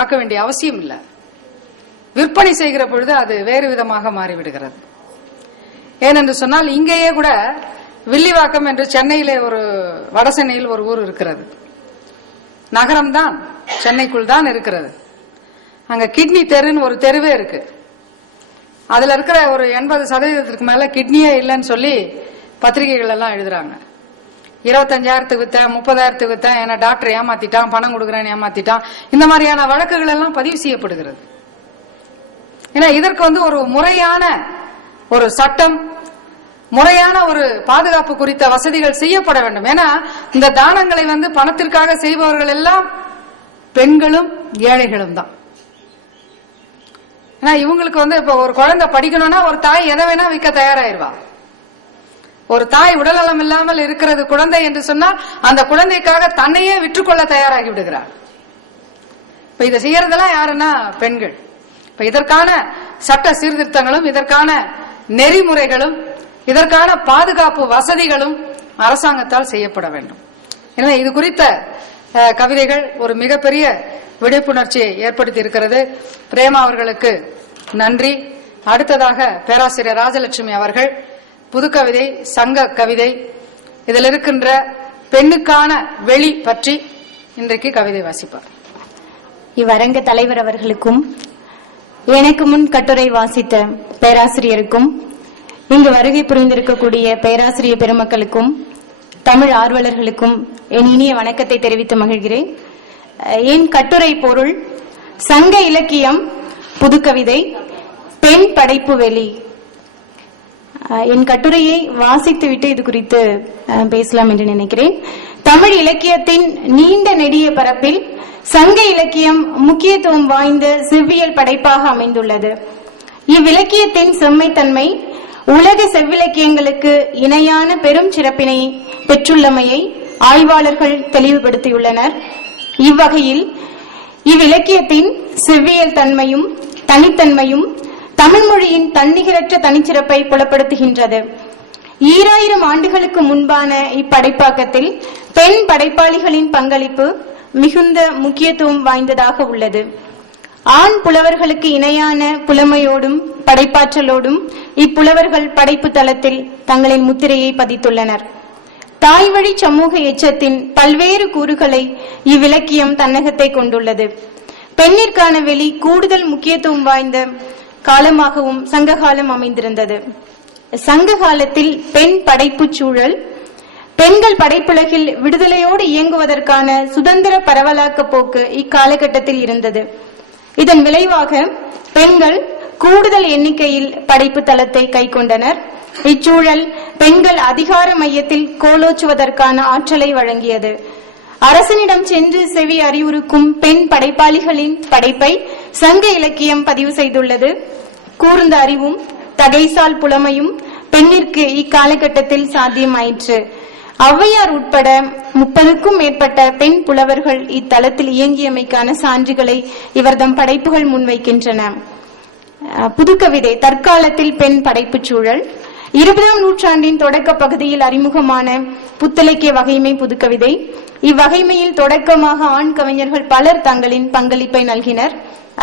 ஆக்க வேண்டிய அவசியம் இல்லை. விற்பனை செய்கிற பொழுது அது வேறு விதமாக மாறிவிடுகிறது. ஏனென்று சொன்னால் இங்கேயே கூட வில்லிவாக்கம் என்று சென்னையிலே ஒரு வடசென்னையில் ஒரு ஊர் இருக்கிறது. நகரம்தான் சென்னைக்குள் தான் இருக்கிறது. அங்க கிட்னி தெருன்னு ஒரு தெருவே இருக்கு. அதுல இருக்கிற ஒரு எண்பது சதவீதத்துக்கு மேல கிட்னியே இல்லைன்னு சொல்லி பத்திரிகைகள் எல்லாம் எழுதுறாங்க. இருபத்தஞ்சாயிரத்துக்கு வித்தேன் முப்பதாயிரத்துக்கு வித்தேன் ஏன்னா டாக்டர் ஏமாத்திட்டான் பணம் கொடுக்குறேன்னு ஏமாத்திட்டான். இந்த மாதிரியான வழக்குகள் எல்லாம் பதிவு செய்யப்படுகிறது. ஏன்னா இதற்கு வந்து ஒரு முறையான ஒரு சட்டம் முறையான ஒரு பாதுகாப்பு குறித்த வசதிகள் செய்யப்பட வேண்டும். ஏன்னா இந்த தானங்களை வந்து பணத்திற்காக செய்பவர்கள் எல்லாம் பெண்களும் ஏழைகளும் தான். ஏன்னா இவங்களுக்கு வந்து இப்ப ஒரு குழந்தை படிக்கணும்னா ஒரு தாய் எதை வேணா விற்க தயாராயிருவா. ஒரு தாய் உடல்நலம் இல்லாமல் இருக்கிறது குழந்தை என்று சொன்னால் அந்த குழந்தைக்காக தன்னையே விற்றுக்கொள்ள தயாராகி விடுகிறார் இப்ப இதை செய்யறதெல்லாம் யாருன்னா பெண்கள். இப்ப இதற்கான சட்ட சீர்திருத்தங்களும் இதற்கான நெறிமுறைகளும் இதற்கான பாதுகாப்பு வசதிகளும் அரசாங்கத்தால் செய்யப்பட வேண்டும். எனவே இது குறித்த கவிதைகள் ஒரு மிகப்பெரிய விழிப்புணர்ச்சியை ஏற்படுத்தி இருக்கிறது பிரேமா அவர்களுக்கு நன்றி. அடுத்ததாக பேராசிரியர் ராஜலட்சுமி அவர்கள் புதுக்கவிதை சங்க கவிதை இதில் இருக்கின்ற பெண்ணுக்கான வெளி பற்றி இன்றைக்கு கவிதை வாசிப்பார் இவ்வரங்க தலைவர் அவர்களுக்கும் எனக்கு முன் கட்டுரை வாசித்த பேராசிரியருக்கும் இங்கு வருகை புரிந்திருக்கக்கூடிய பேராசிரியர் பெருமக்களுக்கும் தமிழ் ஆர்வலர்களுக்கும் என் இனிய வணக்கத்தை தெரிவித்து மகிழ்கிறேன். என் கட்டுரை பொருள் சங்க இலக்கியம் புதுக்கவிதை பெண் படைப்பு வெளி. என் கட்டுரையை வாசித்துவிட்டு இது குறித்து பேசலாம் என்று நினைக்கிறேன். தமிழ் இலக்கியத்தின் நீண்ட நெடிய பரப்பில் சங்க இலக்கியம் முக்கியத்துவம் வாய்ந்த செவ்வியல் படைப்பாக அமைந்துள்ளது. இவ்விலக்கியத்தின் செம்மைத்தன்மை உலக செவ்விலக்கியங்களுக்கு இணையான பெரும் சிறப்பினை பெற்றுள்ளமையை ஆய்வாளர்கள் தெளிவுபடுத்தியுள்ளனர். இவ்வகையில் இவ்விலக்கியத்தின் செவ்வியல் தன்மையும் தனித்தன்மையும் தமிழ் மொழியின் தன்னிகரற்ற தனிச்சிறப்பை புலப்படுத்துகின்றது. ஈராயிரம் ஆண்டுகளுக்கு முன்பான இப்படைப்பாக்கத்தில் பெண் படைப்பாளிகளின் பங்களிப்பு மிகுந்த முக்கியத்துவம் வாய்ந்ததாக உள்ளது. ஆண் புலவர்களுக்கு இணையான புலமையோடும் படைப்பாற்றலோடும் இப்புலவர்கள் படைப்பு தளத்தில் தங்களின் முத்திரையை பதித்துள்ளனர். தாய்வழி சமூக எச்சத்தின் பல்வேறு கூறுகளை இவ்விலக்கியம் தன்னகத்தை கொண்டுள்ளது. பெண்ணிற்கான வெளி கூடுதல் முக்கியத்துவம் வாய்ந்த காலமாகவும் சங்ககாலம் அமைந்திருந்தது. சங்க காலத்தில் பெண் படைப்புச் சூழல் பெண்கள் படைப்புலகில் விடுதலையோடு இயங்குவதற்கான சுதந்திர பரவலாக்க போக்கு இக்காலகட்டத்தில் இருந்தது. இதன் விளைவாக பெண்கள் கூடுதல் எண்ணிக்கையில் படைப்பு தளத்தை கைக்கொண்டனர். இச்சூழல் பெண்கள் அதிகார மையத்தில் கோலோச்சுவதற்கான ஆற்றலை வழங்கியது. அரசனிடம் சென்று செவி அறிவுறுக்கும் பெண் படைப்பாளிகளின் படைப்பை சங்க இலக்கியம் பதிவு செய்துள்ளது. கூர்ந்த அறிவும் தகைசால் புலமையும் பெண்ணிற்கு இக்காலகட்டத்தில் சாத்தியமாயிற்று. ஔவையார் உட்பட முப்பதுக்கும் மேற்பட்ட பெண் புலவர்கள் இத்தலத்தில் இயங்கியமைக்கான சான்றுகளை இவர்தம் படைப்புகள் முன்வைக்கின்றன. புதுக்கவிதை தற்காலத்தில் பெண் படைப்புச் சூழல். இருபதாம் நூற்றாண்டின் தொடக்க பகுதியில் அறிமுகமான புத்தலக்கிய வகைமை புதுக்கவிதை. இவ்வகைமையில் தொடக்கமாக ஆண் கவிஞர்கள் பலர் தங்களின் பங்களிப்பை நல்கினர்.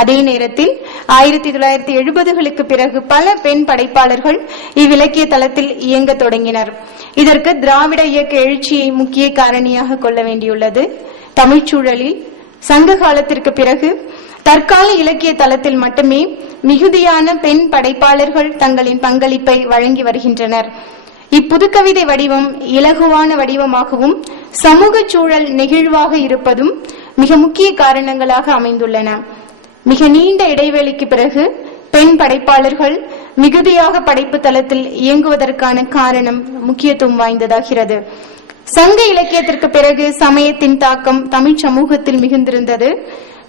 அதே நேரத்தில் ஆயிரத்தி தொள்ளாயிரத்தி எழுபதுகளுக்கு பிறகு பல பெண் படைப்பாளர்கள் இவ்விலக்கிய தளத்தில் இயங்கத் தொடங்கினர். இதற்கு திராவிட இயக்க எழுச்சியை முக்கிய காரணியாக கொள்ள வேண்டியுள்ளது. தமிழ்ச் சூழலில் சங்க காலத்திற்கு பிறகு தற்கால இலக்கிய தளத்தில் மட்டுமே மிகுதியான பெண் படைப்பாளர்கள் தங்களின் பங்களிப்பை வழங்கி வருகின்றனர். இப்புதுக்கவிதை வடிவம் இலகுவான வடிவமாகவும் சமூக சூழல் நெகிழ்வாக இருப்பதும் மிக முக்கிய காரணங்களாக அமைந்துள்ளன. மிக நீண்ட இடைவெளிக்கு பிறகு பெண் படைப்பாளர்கள் மிகுதியாக படைப்பு தளத்தில் இயங்குவதற்கான காரணம் முக்கியத்துவம் வாய்ந்ததாகிறது. சங்க இலக்கியத்திற்கு பிறகு சமயத்தின் தாக்கம் தமிழ் சமூகத்தில் மிகுந்திருந்தது.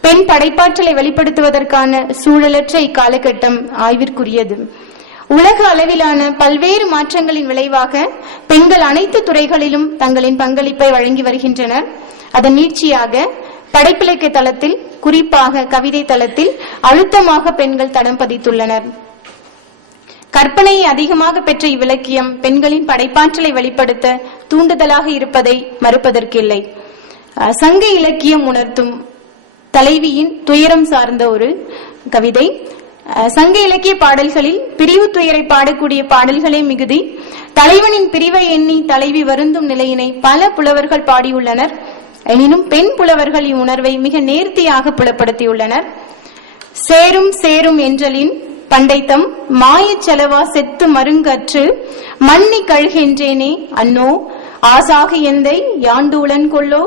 பெண் படைப்பாற்றலை வெளிப்படுத்துவதற்கான சூழலற்ற இக்காலகட்டம் ஆய்விற்குரியது. உலக அளவிலான பல்வேறு மாற்றங்களின் விளைவாக பெண்கள் அனைத்து துறைகளிலும் தங்களின் பங்களிப்பை வழங்கி வருகின்றனர். அதன் நீட்சியாக படைப்பிலக்கிய தளத்தில் குறிப்பாக கவிதை தளத்தில் அழுத்தமாக பெண்கள் தடம் பதித்துள்ளனர். கற்பனையை அதிகமாக பெற்ற இவ்விலக்கியம் பெண்களின் படைப்பாற்றலை வெளிப்படுத்த தூண்டுதலாக இருப்பதை மறுப்பதற்கில்லை. சங்க இலக்கியம் உணர்த்தும் தலைவியின் துயரம் சார்ந்த ஒரு கவிதை. சங்க இலக்கிய பாடல்களில் பிரிவு துயரை பாடக்கூடிய பாடல்களே மிகுதி. தலைவனின் பிரிவை எண்ணி தலைவி வருந்தும் நிலையினை பல புலவர்கள் பாடியுள்ளனர். எனினும் பெண் புலவர்கள் இவ்வுணர்வை மிக நேர்த்தியாக புலப்படுத்தியுள்ளனர். சேரும் சேரும் என்றலின் பண்டைத்தம் மாயச் செலவா செத்து மருங்கற்று மன்னி கழுகின்றேனே அன்னோ ஆசாக எந்தை யாண்டுளன் கொள்ளோ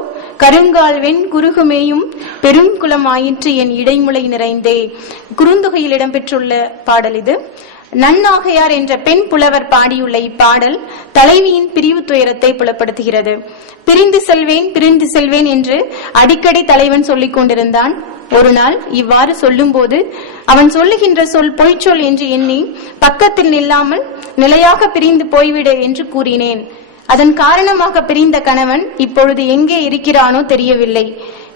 கருங்கால் வெண் குறுகுமேயும் பெருங்குளமாயிற்று என் இடைமுலை நிறைந்தே. குறுந்தொகையில் இடம்பெற்றுள்ள பாடல் இது. நன்னாகையார் என்ற பெண் புலவர் பாடியுள்ள இப்பாடல் தலைவியின் பிரிவு துயரத்தை புலப்படுத்துகிறது. பிரிந்து செல்வேன் பிரிந்து செல்வேன் என்று அடிக்கடி தலைவன் சொல்லிக் கொண்டிருந்தான். ஒரு நாள் இவ்வாறு சொல்லும்போது அவன் சொல்லுகின்ற சொல் பொய்ச்சொல் என்று எண்ணி பக்கத்தில் நில்லாமல் நிலையாக பிரிந்து போய்விடு என்று கூறினேன். அதன் காரணமாக பிரிந்த கணவன் இப்பொழுது எங்கே இருக்கிறானோ தெரியவில்லை.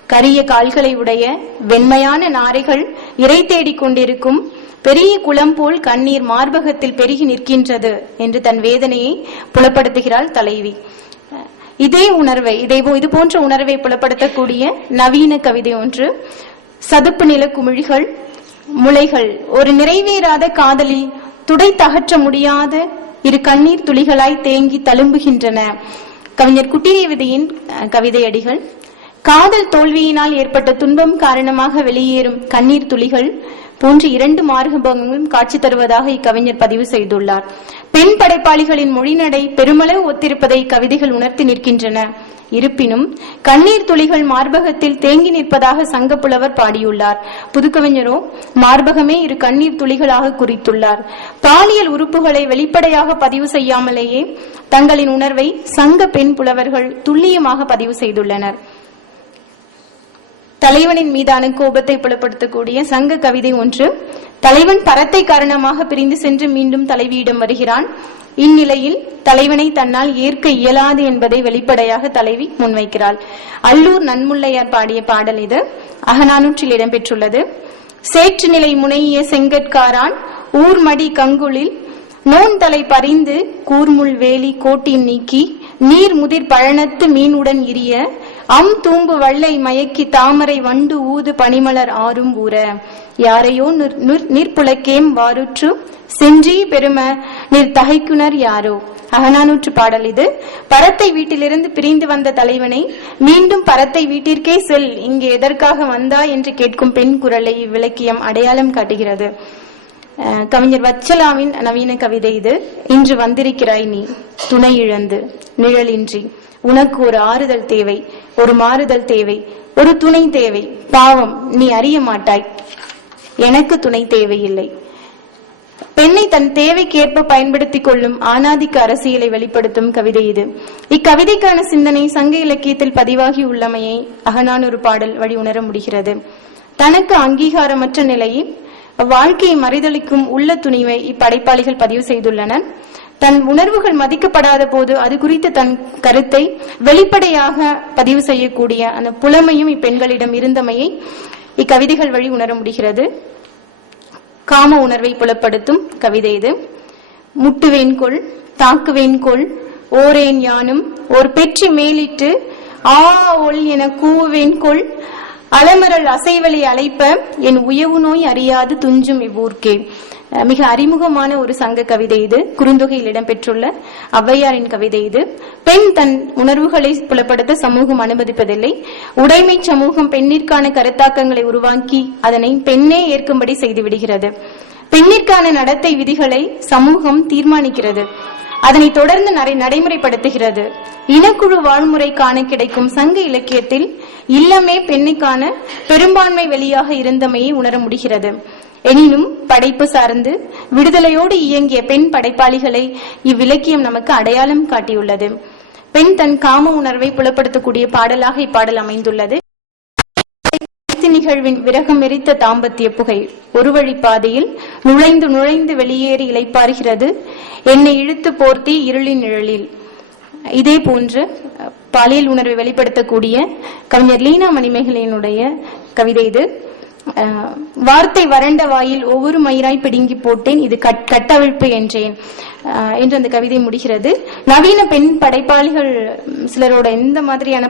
கரிய கால்களை உடைய வெண்மையான நாரைகள் இறை தேடிக் கொண்டிருக்கும் பெரிய குளம் போல் கண்ணீர் மார்பகத்தில் பெருகி நிற்கின்றது என்று தன் வேதனையை புலப்படுத்துகிறாள் தலைவி. இதே உணர்வை இதே இது போன்ற உணர்வை புலப்படுத்தக்கூடிய நவீன கவிதை ஒன்று சதுப்பு நில குமிழிகள் முளைகள். ஒரு நிறைவேறாத காதலில் துடை தகற்ற முடியாத இரு கண்ணீர் துளிகளாய் தேங்கி தழும்புகின்றன. கவிஞர் குட்டிரேவதியின் அஹ், கவிதை அடிகள் காதல் தோல்வியினால் ஏற்பட்ட துன்பம் காரணமாக வெளியேறும் கண்ணீர் துளிகள் போன்ற இரண்டு மார்பகங்களும் காட்சி தருவதாக இக்கவிஞர் பதிவு செய்துள்ளார். பெண் படைப்பாளிகளின் மொழிநடை பெருமளவு ஒத்திருப்பதை கவிதைகள் உணர்த்தி நிற்கின்றன. இருப்பினும் கண்ணீர் துளிகள் மார்பகத்தில் தேங்கி நிற்பதாக சங்கப்புலவர் பாடியுள்ளார். புதுக்கவிஞரோ மார்பகமே இரு கண்ணீர் துளிகளாக குறித்துள்ளார். பாலியல் உறுப்புகளை வெளிப்படையாக பதிவு செய்யாமலேயே தங்களின் உணர்வை சங்க பெண் புலவர்கள் துல்லியமாக பதிவு செய்துள்ளனர். தலைவனின் மீதான கோபத்தை புலப்படுத்தக்கூடிய சங்க கவிதை ஒன்று. தலைவன் பரத்தை காரணமாக பிரிந்து சென்று மீண்டும் தலைவியிடம் வருகிறான். இந்நிலையில் தலைவனை தன்னால் ஏற்க இயலாது என்பதை வெளிப்படையாக தலைவி முன்வைக்கிறாள். அல்லூர் நன்முல்லையார் பாடிய பாடல் இது. அகநானூற்றில் இடம்பெற்றுள்ளது. சேற்று நிலை முனைய செங்கட்காரான் ஊர்மடி கங்குளில் நோன் தலை பறிந்து கூர்முள் வேலி கோட்டின் நீக்கி நீர் முதிர் பழனத்து மீனுடன் இரிய அம் தூம்பு வள்ளை மயக்கி தாமரை வண்டு ஊது பனிமலர் ஆறும் ஊற. யாரையோ நிற்- நிற்புலக்கேம் வாருற்று சென்றி பெரும நிர் தகைக்குனர் யாரோ? அகநானூற்று பாடல் இது. பரத்தை வீட்டிலிருந்து பிரிந்து வந்த தலைவனை மீண்டும் பரத்தை வீட்டிற்கே செல் இங்கே எதற்காக வந்தா என்று கேட்கும் பெண் குரலை இவ்விலக்கியம் அடையாளம் காட்டுகிறது. கவிஞர் வச்சலாவின் நவீன கவிதை இது. இன்று வந்திருக்கிறாய் நீ துணை இழந்து நிழலின்றி. உனக்கு ஒரு ஆறுதல் தேவை ஒரு மாறுதல் தேவை ஒரு துணை தேவை. பாவம் நீ அறிய மாட்டாய். எனக்கு துணை தேவையில்லை. பெண்ணை தன் தேவைக்கேற்ப பயன்படுத்திக் கொள்ளும் ஆணாதிக்க அரசியலை வெளிப்படுத்தும் கவிதை இது. இக்கவிதைக்கான சிந்தனை சங்க இலக்கியத்தில் பதிவாகி உள்ளமையை அகனானொரு பாடல் வழி உணர முடிகிறது. தனக்கு அங்கீகாரமற்ற நிலையில் வாழ்க்கையை மறைதளிக்கும் உள்ள துணிவை இப்படைப்பாளிகள் பதிவு செய்துள்ளனர். தன் உணர்வுகள் மதிக்கப்படாத போது அது குறித்த தன் கருத்தை வெளிப்படையாக பதிவு செய்யக்கூடிய அந்த புலமையும் இப்பெண்களிடம் இருந்தமையை இக்கவிதைகள் வழி உணர முடிகிறது. காம உணர்வை புலப்படுத்தும் கவிதை இது. முட்டுவேன் கொள் தாக்குவேன் கொள் ஓரேன் யானும் ஒரு பெற்றி மேலிட்டு ஆ ஒள் என கூவுவேன் கொள் அலமரல் அசைவலை அழைப்ப என் உயவு நோய் அறியாது துஞ்சும் இவ்வூர்க்கே. மிக அறிமுகமான ஒரு சங்க கவிதை இது. குறுந்தொகையில் இடம்பெற்றுள்ள ஔவையாரின் கவிதை இது. பெண் தன் உணர்வுகளை புலப்படுத்த சமூகம் அனுமதிப்பதில்லை. உடைமை சமூகம் பெண்ணிற்கான கருத்தாக்கங்களை உருவாக்கி அதனை பெண்ணே ஏற்கும்படி செய்துவிடுகிறது பெண்ணிற்கான நடத்தை விதிகளை சமூகம் தீர்மானிக்கிறது. அதனை தொடர்ந்து நடைமுறைப்படுத்துகிறது. இனக்குழு வாழ்முறைக்கான கிடைக்கும் சங்க இலக்கியத்தில் இல்லமே பெண்ணுக்கான பெரும்பான்மை வெளியாக இருந்தமையை உணர முடிகிறது. எனினும் படைப்பு சார்ந்து விடுதலையோடு இயங்கிய பெண் படைப்பாளிகளை இவ்விலக்கியம் நமக்கு அடையாளம் காட்டியுள்ளது. பெண் தன் காம உணர்வை புலப்படுத்தக்கூடிய பாடலாக இப்பாடல் அமைந்துள்ளது. நிகழ்வின் விரகம் எரித்த தாம்பத்திய புகை. ஒரு வழி பாதையில் நுழைந்து நுழைந்து வெளியேறி இளைப்பாறுகிறது. என்னை இழுத்து போர்த்தி இருளின் நிழலில். இதே போன்று பாலியல் உணர்வை வெளிப்படுத்தக்கூடிய கவிஞர் லீனா மணிமேகலையினுடைய கவிதை இது. வார்த்தை வறண்ட வாயில் ஒவ்வொரு மயிராய் பிடுங்கி போட்டேன். இது கட்- கட்டவிழ்ப்பு என்றேன். என்று அந்த கவிதை முடிகிறது. நவீன பெண் படைப்பாளிகள் சிலரோட எந்த மாதிரியான